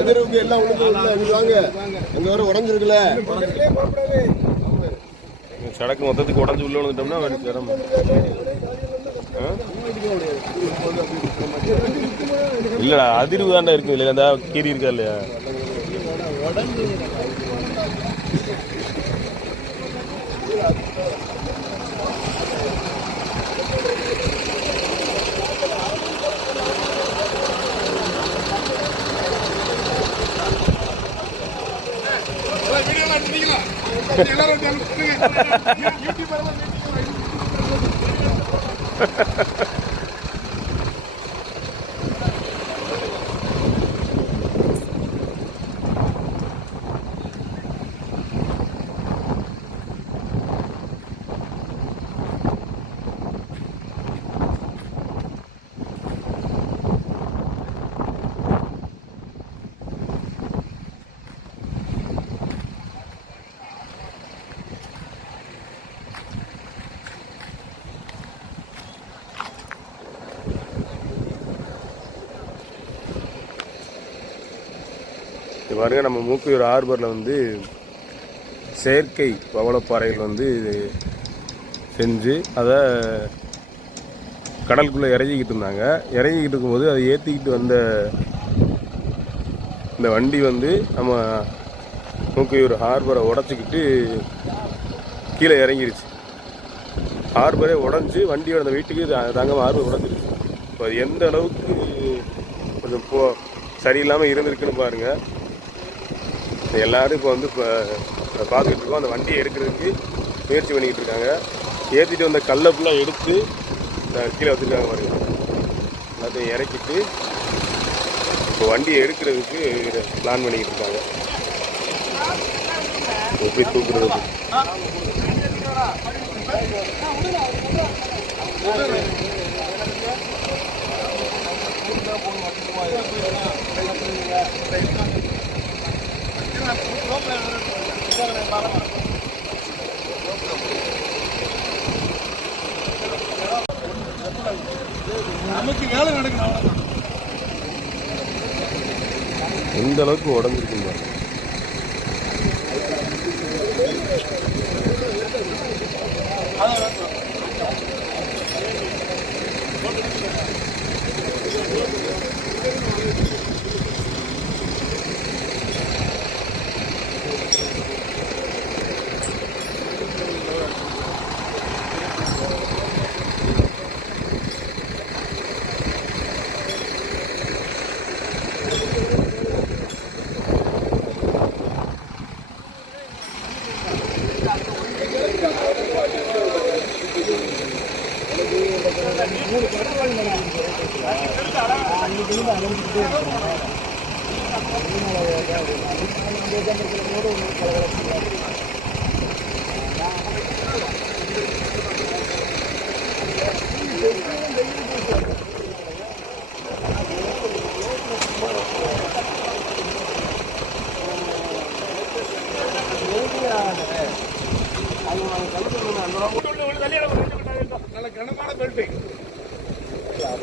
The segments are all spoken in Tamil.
அதிர்வுக்கு எல்லாம் வாங்க. அங்க வர உடஞ்சிருக்குல்ல சடக்கு மொத்தத்துக்கு உடஞ்சு உள்ள வந்துட்டோம்னா இல்லடா அதிர்வு தாண்டா இருக்கு இல்லையா அந்த கீரி இருக்கா இல்லையா பாருங்க நம்ம மூக்கையூர் ஹார்பரில் வந்து செயற்கை பவளப்பாறைகள் வந்து செஞ்சு அதை கடலுக்குள்ளே இறங்கிக்கிட்டு இருந்தாங்க. இறங்கிக்கிட்டு இருக்கும்போது அதை ஏற்றிக்கிட்டு வந்த இந்த வண்டி வந்து நம்ம மூக்கையூர் ஹார்பரை உடச்சிக்கிட்டு கீழே இறங்கிருச்சு. ஹார்பரே உடஞ்சி வண்டியோட அந்த வீட்டுக்கு தாங்காமல் ஹார்பர் உடஞ்சிருச்சு. இப்போ அது எந்த அளவுக்கு கொஞ்சம் சரியில்லாமல் இருந்திருக்குன்னு பாருங்கள். எல்லாரும் இப்போ வந்து இப்போ பார்த்துக்கிட்டு இருக்கோம். அந்த வண்டியை எடுக்கிறதுக்கு முயற்சி பண்ணிக்கிட்டு இருக்காங்க. ஏற்றிட்டு வந்த கல்லை ஃபுல்லாக எடுத்து கீழே வச்சுருக்காங்க பாருங்க. எல்லாத்தையும் இறக்கிட்டு இப்போ வண்டியை எடுக்கிறதுக்கு பிளான் பண்ணிக்கிட்டு இருக்காங்க. எப்படி தூக்குறது நமக்கு வேலை நடக்கணும். எந்த அளவுக்கு உடஞ்சிருக்குங்க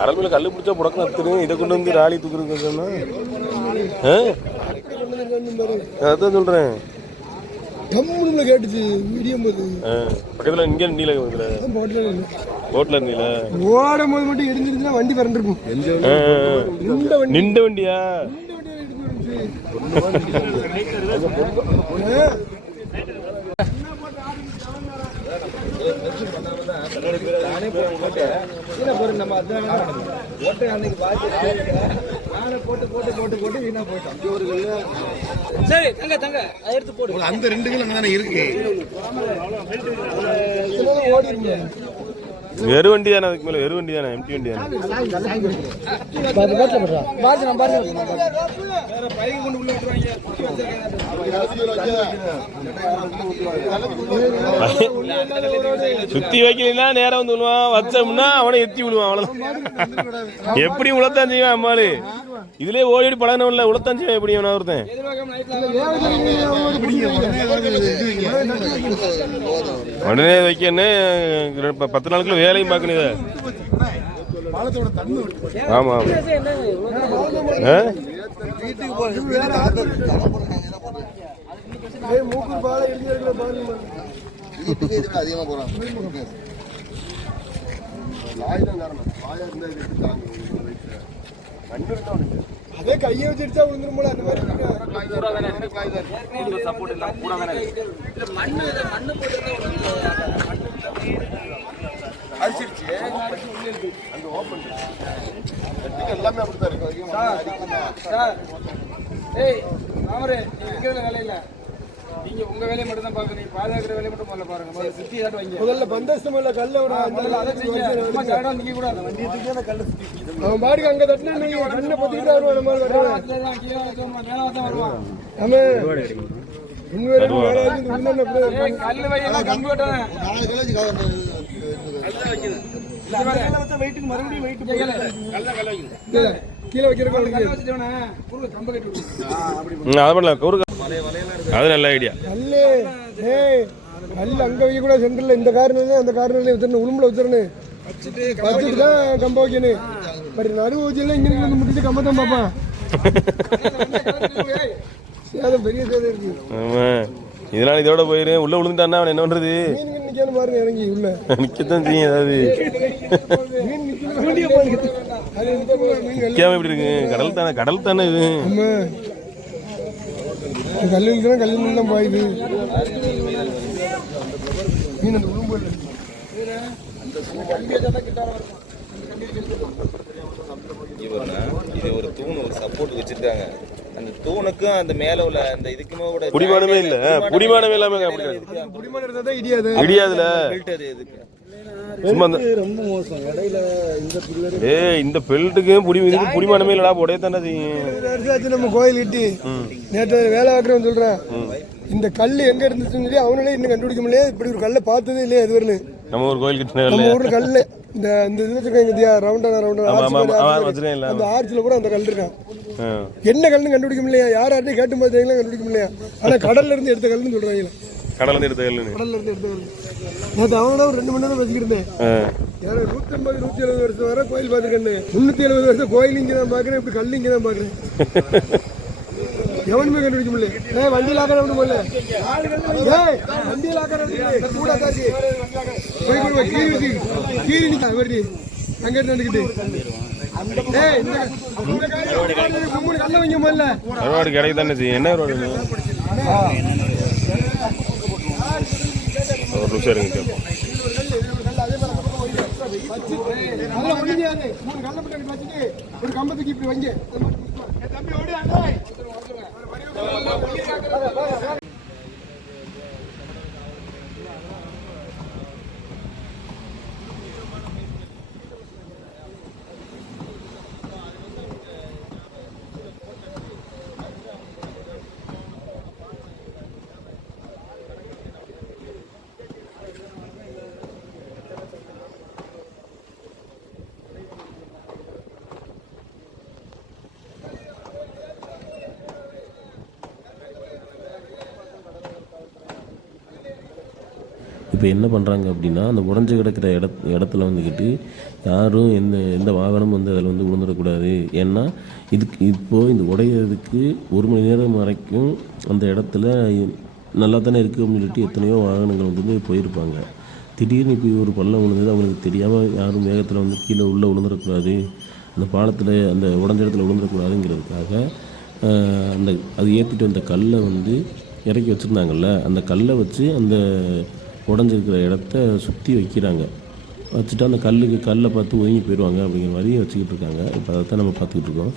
அரபில் கல்லு பிடிச்சா புடக்கம் நத்துரும். இதை கொண்டு வந்து ராலி தூக்குறதுன்னா அதான் சொல்றேன். கேட்டுச்சு பக்கத்துல இங்க நீல போட்ல இருந்தீல ஓடும் போது மட்டும் இடிஞ்சிருந்துச்சுன்னா வண்டி பறந்துருக்கும். நின்ற வண்டியா அந்த 2 கிலோ அங்கதானே இருக்கு. வெறு வண்டி தானே, அதுக்கு மேல வெறு வண்டி தானே, எம்டி வண்டி தானே. சுத்தி வைக்கலாம் நேரம் வந்து வச்சோம்னா அவனை எத்தி விடுவான். அவ்வளவுதான். எப்படி உழத்தான் செய்வான் அம்மாளு. இதுலயே ஓடி பழகணும்ல உளத்தஞ்சு எப்படி ஒருத்தன் உடனே வைக்கணும் 10 நாளுக்குள்ள வேலையும் பார்க்கணும் இதை. ஆமா அதே கையை வச்சுட்டா விழுந்துரும் போல அந்த மாதிரி அடிச்சிருச்சு அந்த ஓப்பன் எல்லாமே அப்படித்தான் இருக்கு. ஏய் மாமரே நீங்க வேலை இல்ல, நீங்க உங்க வேலையை மட்டும் தான் பாக்குறீங்க, பாதுகாக்கிற வேலையை மட்டும் முதல்ல பாருங்க. முதல்ல சுத்தி காட்டு வைங்க, முதல்ல பந்தஸ்து மேல கல்ல விட அதை செய்யுங்க. ஜாடா நீங்க கூட அந்த வண்டியை தூக்கி அந்த கல்ல சுத்தி அவன் பாடிக்கு அங்க தட்டினா நீங்க கண்ணை பத்திக்கிட்டு வருவான். நம்ம வருவான் கீழே மேல தான் வருவான். ஆமா கல்லு வையெல்லாம் கம்பு வெட்டணும். 4 கிலோ வெயிட்டுக்கு மறுபடியும் வெயிட் கீழே வைக்கிறதுக்கு அது நல்ல ஐடியா. கல்லு கல்லு அங்க வைக்க கூட சென்டர்ல இந்த காரணம் அந்த காரணம் வச்சிருந்தேன், உளும்புல வச்சிருந்தேன் வச்சுட்டு தான் கம்ப வைக்கணும். பட் நடுவு வச்சுல இங்க வந்து முடிச்சுட்டு கம்ப தான் பார்ப்பான். சேதம் பெரிய சேதம் இருக்கு. இதெல்லாம் இதோட போயிரு உள்ள விழுந்துட்டான்னா அவன் என்ன பண்றது? நிக்கணும் பாருங்க, இறங்கி உள்ள நிக்கத்தான் செய்யும். ஏதாவது நிக்காம எப்படி இருக்கு? கடல் தானே, கடல் தானே இது. கல்லில் தான் கல்லில் தான் பாயுது மீன். அந்த உளும்பு இது ஒரு தூண், ஒரு சப்போர்ட் வச்சிருக்காங்க. அந்த தூணுக்கும் அந்த மேல உள்ள அந்த இதுக்குமே கூட புடிமானமே இல்ல, புடிமானமே இல்லாம புடிமான இருந்தா இடியாது இடியாதுல. ரொம்ப மோசம் இடையில இந்த இந்த பெல்ட்டுக்கு புடிமானமே இல்லடா, உடைய தானே செய்யும். நம்ம கோயில் இட்டி நேற்று வேலை பார்க்குறேன்னு சொல்றேன். இந்த கல் எங்க இருந்துச்சுன்னு சொல்லி அவனாலே இன்னும் கண்டுபிடிக்க முடியாது. இப்படி ஒரு கல்லை பார்த்ததே இல்லையா இது வரணும். நம்ம ஒரு கோயில் கிட்ட நம்ம ஊர்ல கல்லு இந்த இந்த இது வச்சிருக்காங்க ரவுண்டா அந்த ஆர்ச்சில் கூட அந்த கல் இருக்கான். என்ன கல்னு கண்டுபிடிக்க முடியலையா, யார்ட்டையும் கேட்டு பார்த்தீங்களா கண்டுபிடிக்க முடியலையா. ஆனா கடல்ல இருந்து எடுத்த கல்லுன்னு சொல்றாங்க. கடல்ல இருந்து எடுத்த கல், கடல்ல இருந்து எடுத்த கல். நேற்று அவனோட ஒரு 2 மணி நேரம் வச்சுக்கிருந்தேன். 150 170 வருஷம் வர கோயில் பார்த்துருக்கேன். 370 வருஷம் கோயில் இங்கே தான் பார்க்குறேன், இப்படி கல் இங்கே தான் பார்க்குறேன். எவனுமே கண்டுபிடிக்க முடியல. வண்டியில் ஆக்கிற முடியல, வண்டியில் ஆக்கிற கூட காசி கீழி நிற்கா வருடி அங்க இருந்து வந்துக்கிட்டு கல்ல வைங்க முதல்ல. ரோடு கிடைக்க தானே செய்யும். என்ன ரோடு? ஒரு நிமிஷம் இருங்க. ஒரு கம்பத்துக்கு இப்படி வைங்க. இப்போ என்ன பண்ணுறாங்க அப்படின்னா, அந்த உடஞ்சி கிடக்கிற இடத்துல வந்துக்கிட்டு யாரும் எந்த வாகனமும் வந்து அதில் வந்து விழுந்துடக்கூடாது. ஏன்னா இப்போது இந்த உடையிறதுக்கு 1 மணி நேரம் வரைக்கும் அந்த இடத்துல நல்லா தானே இருக்குது அப்படின்னு சொல்லிட்டு எத்தனையோ வாகனங்கள் வந்து போயிருப்பாங்க. திடீர்னு இப்போ ஒரு பள்ளம் விழுந்தது, அவங்களுக்கு தெரியாமல் யாரும் வேகத்தில் வந்து கீழே உள்ளே விழுந்துடக்கூடாது, அந்த பாலத்தில் அந்த உடஞ்ச இடத்துல விழுந்துடக்கூடாதுங்கிறதுக்காக அது ஏற்றிட்டு வந்த கல்லை வந்து இறக்கி வச்சுருந்தாங்கல்ல, அந்த கல்லை வச்சு அந்த உடஞ்சிருக்கிற இடத்த சுற்றி வைக்கிறாங்க. வச்சுட்டு அந்த கல்லை பார்த்து ஒதுங்கி போயிடுவாங்க அப்படிங்கிற மாதிரி வச்சுக்கிட்டு இருக்காங்க. இப்போ அதை தான் நம்ம பார்த்துக்கிட்டு இருக்கோம்.